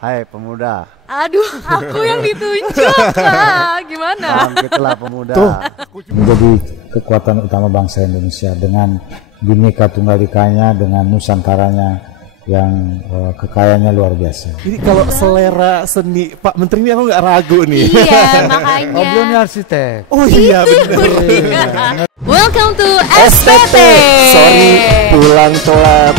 Hai pemuda. Aduh, aku yang ditunjuk. Gimana? Salam ketelah pemuda. Tuh, menjadi kekuatan utama bangsa Indonesia dengan Bhinneka Tunggal Ikanya, dengan Nusantaranya yang kekayaannya luar biasa. Ini kalau selera seni Pak Menteri ini aku nggak ragu nih. Iya, makanya. Oh belum nih arsitek. Oh iya benar. Welcome to SPT. Sorry pulang telat.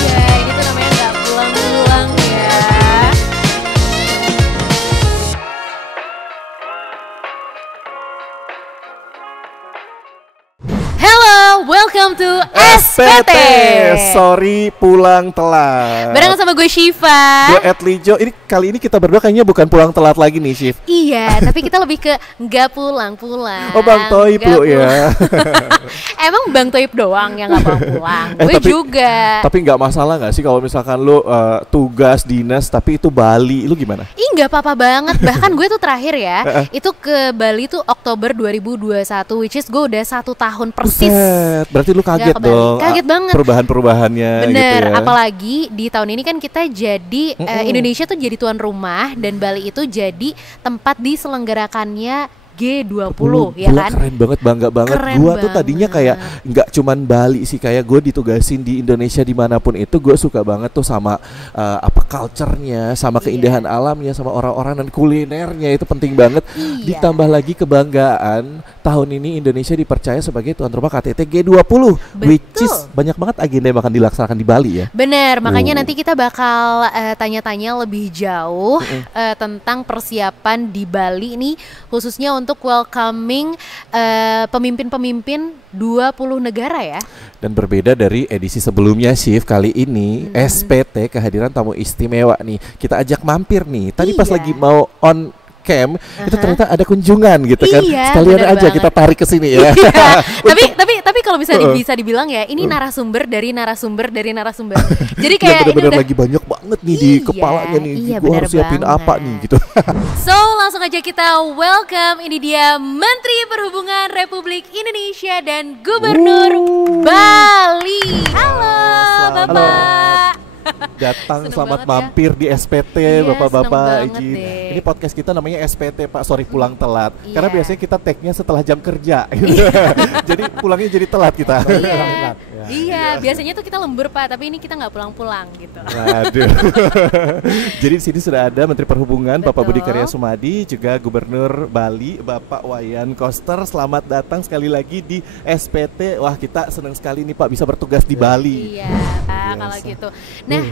Ya, ini tuh namanya nggak pulang-pulang ya. Hello, welcome to SPT. Sorry pulang telat. Barengan sama gue Shiva. Gue Edlijo. Ini kali ini kita berdua kayaknya bukan pulang telat lagi nih, Shiv. Iya, tapi kita lebih ke nggak pulang-pulang. Oh Bang Toib Nggak lu ya. Emang Bang Toib doang yang nggak pulang-pulang. Gue juga. Tapi nggak masalah nggak sih kalau misalkan lu tugas dinas tapi itu Bali, lu gimana? Ih, nggak apa-apa banget. Bahkan gue tuh terakhir ya, itu ke Bali tuh Oktober 2021, which is gue udah 1 tahun persis. Buset, berarti lu kaget Nggak ke Bali. dong. Kaget banget. Perubahan-perubahannya Bener, gitu ya. apalagi di tahun ini kan kita jadi Indonesia tuh jadi tuan rumah dan Bali itu jadi tempat diselenggarakannya G20 ya Gila, kan? keren banget, bangga banget. Keren Gua tuh tadinya banget. kayak nggak cuman Bali sih, kayak gue ditugasin di Indonesia dimanapun itu gue suka banget tuh sama apa culture-nya, sama Iya. keindahan alamnya, sama orang-orang dan kulinernya itu penting banget. Iya. Ditambah lagi kebanggaan tahun ini Indonesia dipercaya sebagai tuan rumah KTT G20, which is banyak banget agenda yang akan dilaksanakan di Bali ya. Bener, makanya Oh. nanti kita bakal tanya-tanya lebih jauh tentang persiapan di Bali nih, khususnya untuk welcoming pemimpin-pemimpin 20 negara ya. Dan berbeda dari edisi sebelumnya, Shiv, kali ini SPT kehadiran tamu istimewa nih. Kita ajak mampir nih. Tadi pas Iya. lagi mau on cam, itu ternyata ada kunjungan gitu kan. Iya, Sekalian bener aja banget. kita tarik ke sini ya. tapi kalau bisa bisa dibilang ya, ini narasumber dari narasumber dari narasumber. Jadi Yang kayak ini bener-bener udah lagi banyak banget nih di Iya, kepalanya nih. iya, Gue harus bener siapin apa banget. nih gitu. So, langsung aja kita welcome. Ini dia Menteri Perhubungan Republik Indonesia dan Gubernur Bali. Halo, Selamat Bapak. datang, Seneng selamat banget ya. mampir di SPT, Iya, Bapak-bapak seneng banget izin. deh. Ini podcast kita namanya SPT, Pak. Sorry pulang telat. Iya. Karena biasanya kita tag-nya setelah jam kerja. Jadi pulangnya jadi telat kita. Iya, iya, biasanya tuh kita lembur Pak, tapi ini kita nggak pulang-pulang gitu. Waduh. Jadi di sini sudah ada Menteri Perhubungan Bapak Budi Betul. Karya Sumadi, juga Gubernur Bali Bapak Wayan Koster. Selamat datang sekali lagi di SPT. Wah, kita senang sekali nih Pak bisa bertugas di Bali. Iya, kalau gitu. Nah,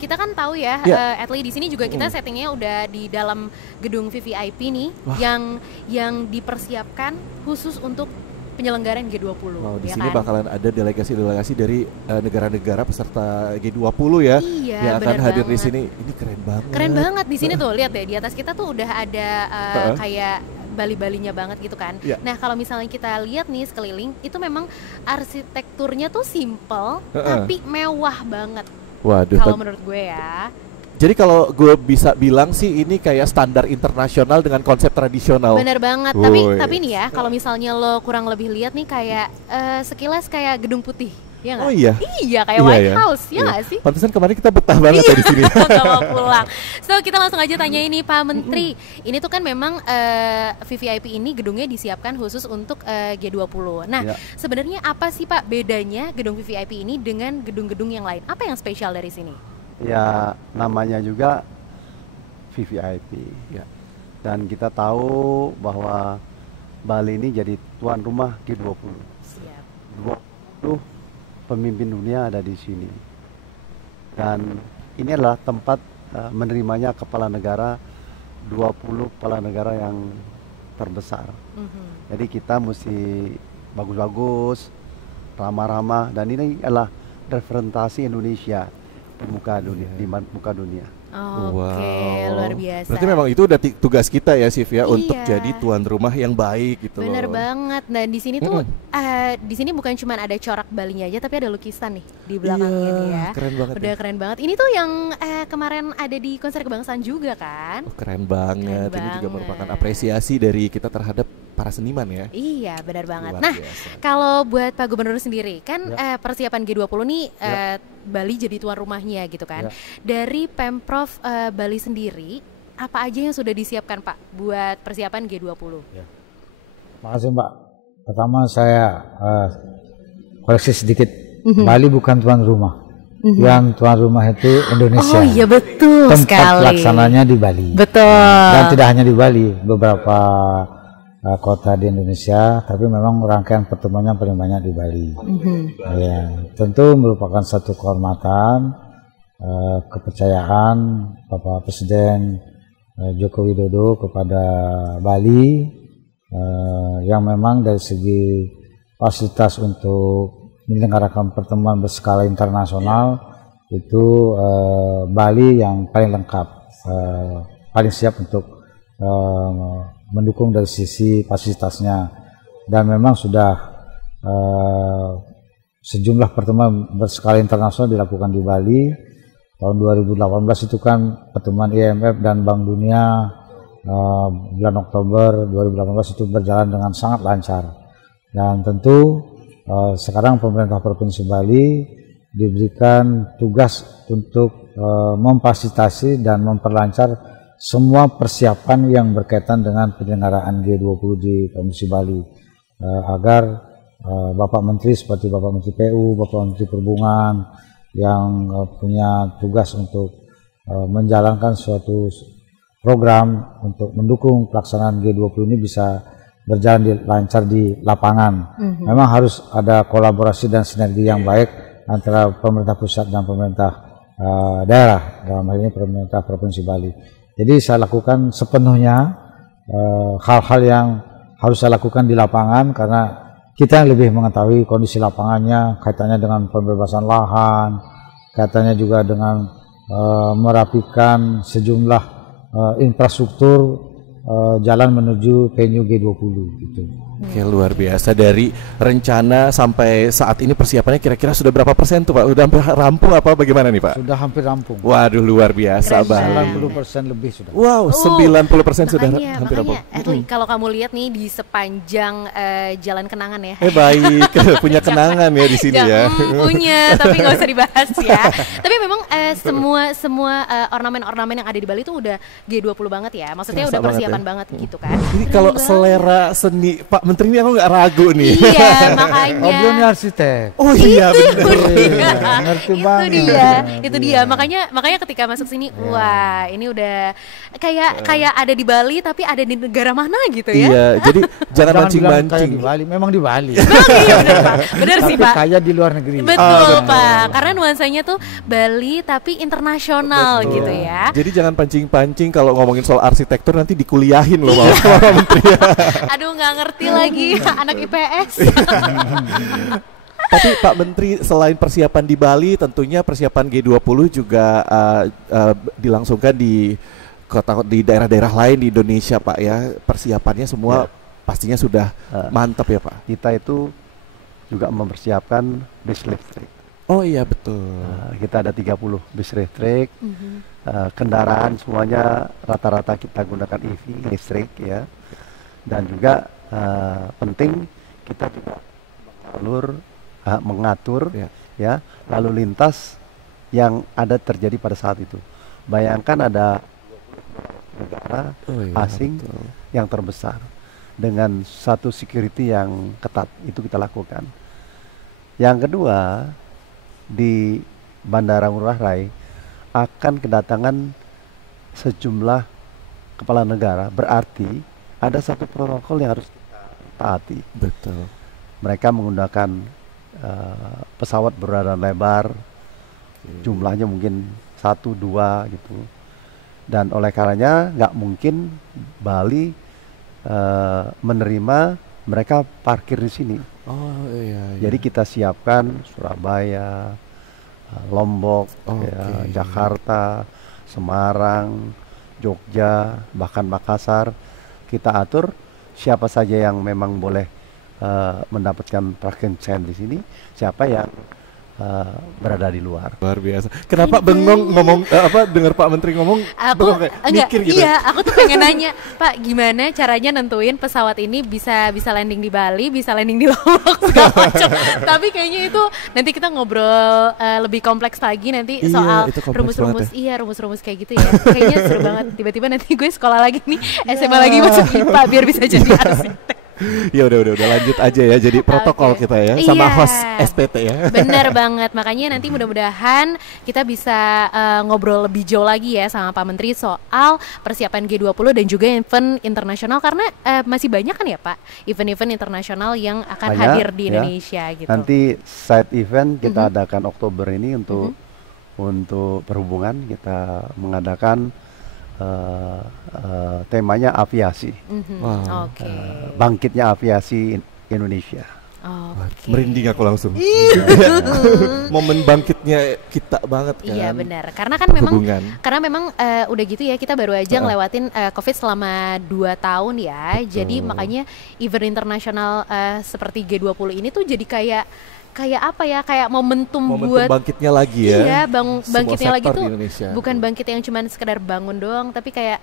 kita kan tahu ya, Iya. Atli di sini juga kita settingnya udah di dalam gedung VVIP nih, yang dipersiapkan khusus untuk penyelenggaraan G20. Wow, di ya sini kan? bakalan ada delegasi-delegasi dari negara-negara peserta G20 ya, Iya, yang akan bener hadir di banget. sini. Ini keren banget. Keren banget di sini tuh, lihat deh di atas kita tuh udah ada kayak Bali-Balinya banget gitu kan. Iya. Nah, kalau misalnya kita lihat nih sekeliling, itu memang arsitekturnya tuh simple tapi mewah banget Waduh. kalau menurut gue ya. Jadi kalau gue bisa bilang sih ini kayak standar internasional dengan konsep tradisional. Bener banget, Woi. tapi nih ya, kalau misalnya lo kurang lebih lihat nih kayak sekilas kayak gedung putih, ya nggak? Oh iya. Iya, kayak Iya, White ya. House, ya Iya. nggak sih? Pantesan kemarin kita betah banget ya di sini. Nggak mau pulang. So kita langsung aja tanya ini Pak Menteri. Ini tuh kan memang VVIP ini gedungnya disiapkan khusus untuk G20. Nah, Ya. sebenarnya apa sih Pak bedanya gedung VVIP ini dengan gedung-gedung yang lain? Apa yang spesial dari sini? Ya namanya juga VVIP. Ya. Dan kita tahu bahwa Bali ini jadi tuan rumah G20. Siap. 20 pemimpin dunia ada di sini. Dan ini adalah tempat menerimanya kepala negara, 20 kepala negara yang terbesar. Jadi kita mesti bagus-bagus, ramah-ramah, dan ini adalah representasi Indonesia di muka dunia, Oke, luar biasa. Berarti memang itu udah tugas kita ya, Sif ya, untuk Iya. jadi tuan rumah yang baik gitu Bener loh. banget. Nah di sini tuh, di sini bukan cuma ada corak Balinya aja, tapi ada lukisan nih di belakangnya nih ya. Keren banget. Udah ya. keren banget. Ini tuh yang kemarin ada di konser kebangsaan juga kan? Oh, keren banget. Keren Ini juga banget. merupakan apresiasi dari kita terhadap para seniman ya. Iya, benar banget. Luar Nah, biasa. kalau buat Pak Gubernur sendiri kan persiapan G20 nih Bali jadi tuan rumahnya gitu kan. Ya. Dari Pemprov Bali sendiri, apa aja yang sudah disiapkan Pak buat persiapan G20? Makasih Mbak. Pertama saya koreksi sedikit. Bali bukan tuan rumah. Yang tuan rumah itu Indonesia. Oh iya betul Tempat sekali. pelaksananya di Bali. Betul. Dan tidak hanya di Bali, beberapa kota di Indonesia, tapi memang rangkaian pertemuannya paling banyak di Bali. Ya, tentu merupakan satu kehormatan, kepercayaan Bapak Presiden Joko Widodo kepada Bali, yang memang dari segi fasilitas untuk menyelenggarakan pertemuan berskala internasional itu Bali yang paling lengkap, paling siap untuk mendukung dari sisi fasilitasnya, dan memang sudah sejumlah pertemuan berskala internasional dilakukan di Bali. Tahun 2018 itu kan pertemuan IMF dan Bank Dunia, bulan Oktober 2018 itu berjalan dengan sangat lancar, dan tentu sekarang pemerintah Provinsi Bali diberikan tugas untuk memfasilitasi dan memperlancar semua persiapan yang berkaitan dengan penyelenggaraan G20 di Provinsi Bali, agar Bapak Menteri seperti Bapak Menteri PU, Bapak Menteri Perhubungan yang punya tugas untuk menjalankan suatu program untuk mendukung pelaksanaan G20 ini bisa berjalan lancar di lapangan. Memang harus ada kolaborasi dan sinergi yang baik antara pemerintah pusat dan pemerintah daerah, dalam hal ini pemerintah Provinsi Bali. Jadi saya lakukan sepenuhnya hal-hal yang harus saya lakukan di lapangan, karena kita yang lebih mengetahui kondisi lapangannya, kaitannya dengan pembebasan lahan, kaitannya juga dengan merapikan sejumlah infrastruktur jalan menuju venue G20 gitu. Oke, luar biasa. Dari rencana sampai saat ini persiapannya kira-kira sudah berapa persen tuh Pak? Udah hampir rampung apa bagaimana nih Pak? Sudah hampir rampung. Waduh, luar biasa Keren Bali. 90% lebih sudah. Wow, 90% sudah Makanya, hampir rampung. kalau kamu lihat nih di sepanjang Jalan Kenangan ya. Baik, punya kenangan ya di sini ya. Punya, tapi nggak usah dibahas ya. Tapi memang semua ornamen-ornamen yang ada di Bali itu udah G20 banget ya. Maksudnya Kerasa udah banget persiapan ya. banget gitu kan. Ini kalau selera seni Pak Menteri ini aku nggak ragu nih. Iya, makanya. Oh, beliau ini arsitek. Oh iya benar. Iya, ngerti banget. Itu dia. Makanya ketika masuk sini, wah, ini udah kayak ada di Bali tapi ada di negara mana gitu ya. Iya, jadi jangan Jangan bilang kayak mancing-mancing. di Bali, memang di Bali. Iya benar Pak. Benar sih Tapi Pak. kayak di luar negeri. Betul Pak. Karena nuansanya tuh Bali tapi internasional gitu ya. Jadi jangan pancing-pancing kalau ngomongin soal arsitektur, nanti dikuliahin loh sama Pak Menteri. Aduh, nggak ngerti lagi anak IPS. Tapi Pak Menteri, selain persiapan di Bali, tentunya persiapan G20 juga dilangsungkan di daerah-daerah lain di Indonesia Pak ya. Persiapannya semua pastinya sudah mantap ya Pak. Kita itu juga mempersiapkan bis listrik. Oh iya betul. Kita ada 30 bis listrik. Kendaraan semuanya rata-rata kita gunakan EV listrik ya. Dan juga penting kita juga mengatur ya lalu lintas yang ada terjadi pada saat itu. Bayangkan ada negara asing yang terbesar dengan satu security yang ketat, itu kita lakukan. Yang kedua, di Bandara Ngurah Rai akan kedatangan sejumlah kepala negara, berarti ada satu protokol yang harus kita taati. Betul. Mereka menggunakan pesawat berbadan lebar, jumlahnya mungkin 1, 2 gitu. Dan oleh karenanya nggak mungkin Bali menerima mereka parkir di sini. Oh iya. Jadi kita siapkan Surabaya, Lombok, Jakarta, Semarang, Jogja, bahkan Makassar, kita atur siapa saja yang memang boleh mendapatkan praktek di sini, siapa yang berada di luar. Luar biasa. Kenapa bengong ngomong dengar Pak Menteri ngomong Aku kayak enggak, mikir gitu? iya, aku tuh pengen nanya, Pak, gimana caranya nentuin pesawat ini bisa landing di Bali, bisa landing di Lombok segala macam. Tapi kayaknya itu nanti kita ngobrol lebih kompleks lagi nanti Iya, soal itu kompleks rumus-rumus, banget iya rumus-rumus kayak gitu ya. Kayaknya seru banget. Tiba-tiba nanti gue sekolah lagi nih, SMA lagi masuk IPA biar bisa jadi arsitek. Ya udah lanjut aja ya. Jadi protokol Oke. kita ya sama Iya. host SPT ya. Bener banget, makanya nanti mudah-mudahan kita bisa ngobrol lebih jauh lagi ya sama Pak Menteri soal persiapan G20 dan juga event internasional, karena masih banyak kan ya Pak event-event internasional yang akan Banyak, hadir di ya. Indonesia gitu. Nanti side event kita adakan Oktober ini untuk perhubungan, kita mengadakan temanya aviasi, Wow. Oke. bangkitnya aviasi Indonesia. Oke. Merinding aku langsung. Momen bangkitnya kita banget kan. Iya benar, karena kan memang Hubungan. udah gitu ya, kita baru aja ngelewatin COVID selama 2 tahun ya. Jadi makanya event internasional seperti G20 ini tuh jadi kayak apa ya, kayak momentum buat bangkitnya lagi ya. iya, Semua bangkitnya lagi sektor tuh di Indonesia. bukan bangkit yang cuman sekedar bangun doang, tapi kayak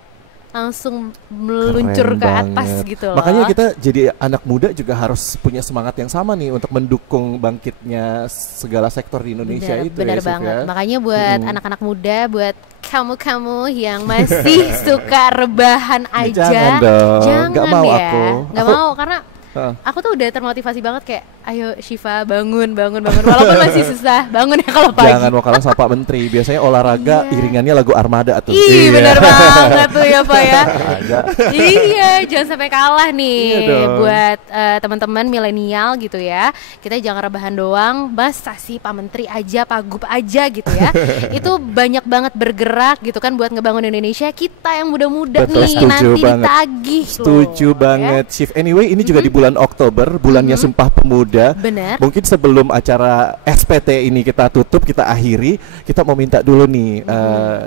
langsung meluncur Keren ke atas banget. gitu loh. Makanya kita jadi anak muda juga harus punya semangat yang sama nih untuk mendukung bangkitnya segala sektor di Indonesia itu bener ya, Sif, banget. ya. Makanya buat anak-anak muda, buat kamu-kamu yang masih suka rebahan aja, Jangan dong, jangan nggak mau ya, aku. nggak Aku- mau karena Heeh. aku tuh udah termotivasi banget kayak, ayo Syifa bangun, walaupun masih susah bangun ya kalau pagi. Jangan wakalan sama Pak Menteri. Biasanya olahraga Iya. iringannya lagu Armada tuh. Ih, Iya. bener banget tuh ya Pak ya. Ada Iya, jangan sampai kalah nih Iya dong. buat teman-teman milenial gitu ya. Kita jangan rebahan doang, masa sih Pak Menteri aja, Pak Gub aja gitu ya. Itu banyak banget bergerak gitu kan buat ngebangun Indonesia. Kita yang muda-muda Betul, nih setuju nanti banget. ditagih Setuju loh, banget, Chief. Anyway, ini juga di bulan Oktober, bulannya Sumpah Pemuda. Ya. Bener. Mungkin sebelum acara SPT ini kita tutup, kita akhiri, kita mau minta dulu nih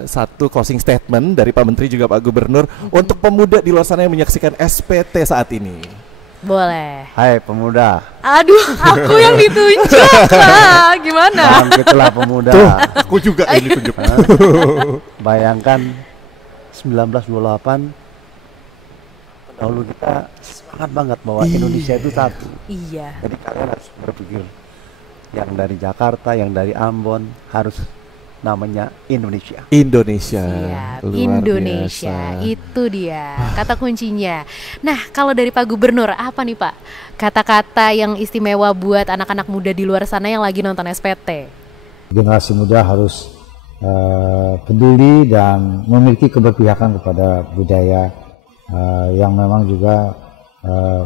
satu closing statement dari Pak Menteri juga Pak Gubernur untuk pemuda di luar sana yang menyaksikan SPT saat ini. Boleh. Hai pemuda, Aduh, aku yang ditunjuk lah. Gimana? bangkitlah pemuda. Aku juga ini tunjuk. Bayangkan 1928 dahulu kita semangat banget bahwa Indonesia itu satu. Iya. Jadi kalian harus berpikir yang dari Jakarta, yang dari Ambon harus namanya Indonesia. Indonesia. Siap, Luar Indonesia, biasa. itu dia kata kuncinya. Nah, kalau dari Pak Gubernur, apa nih Pak kata-kata yang istimewa buat anak-anak muda di luar sana yang lagi nonton SPT? Generasi muda harus peduli dan memiliki keberpihakan kepada budaya yang memang juga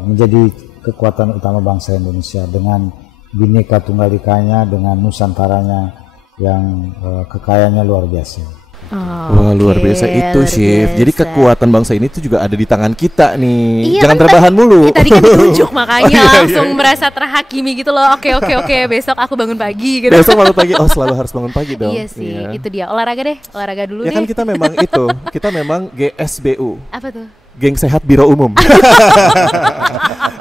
menjadi kekuatan utama bangsa Indonesia dengan Bhinneka Tunggal Ikanya, dengan Nusantaranya yang kekayaannya luar biasa. Wah, luar biasa itu, Chef. Jadi kekuatan bangsa ini tuh juga ada di tangan kita nih. Iya, Jangan kan rebahan mulu. Tadi kan ditunjuk makanya Oh, iya, langsung merasa terhakimi gitu loh. Oke, besok aku bangun pagi gitu. Besok bangun pagi. Oh, selalu harus bangun pagi dong. Iya sih, itu dia. Olahraga deh, olahraga dulu Ya deh. kan kita memang GSBU. Apa tuh? Geng Sehat Biro Umum.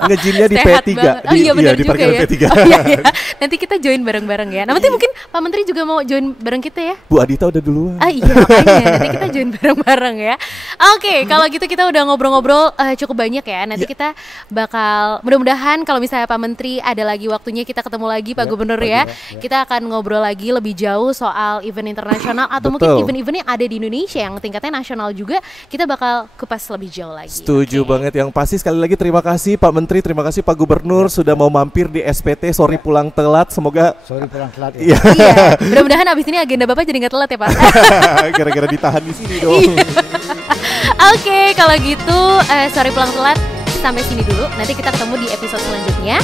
Nge-gymnya di Sehat P3. banget. Oh iya benar di juga parkiran ya. P3. Oh iya, iya. Nanti kita join bareng-bareng ya. Nah, nanti mungkin Pak Menteri juga mau join bareng kita ya. Bu Adita udah duluan. Ah iya makanya nanti kita join bareng-bareng ya. Oke, kalau gitu kita udah ngobrol-ngobrol cukup banyak ya. Nanti kita bakal mudah-mudahan kalau misalnya Pak Menteri ada lagi waktunya kita ketemu lagi Pak Gubernur ya. Kita akan ngobrol lagi lebih jauh soal event internasional atau mungkin Betul. event-event yang ada di Indonesia yang tingkatnya nasional juga. Kita bakal kupas lebih jauh lagi. Setuju banget. Yang pasti sekali lagi terima kasih Pak Menteri, terima kasih Pak Gubernur sudah mau mampir di SPT. Sorry pulang telat, semoga Sorry pulang telat ya. Iya. Iya, mudah-mudahan abis ini agenda Bapak jadi nggak telat ya Pak. gara-gara ditahan di sini dong. Oke, kalau gitu sorry pulang telat. Sampai sini dulu. Nanti kita ketemu di episode selanjutnya.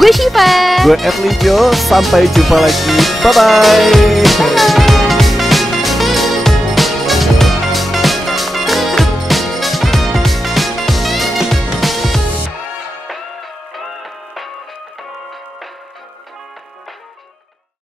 Gue Syifa. Gue Edlijo, sampai jumpa lagi. Bye-bye. Bye.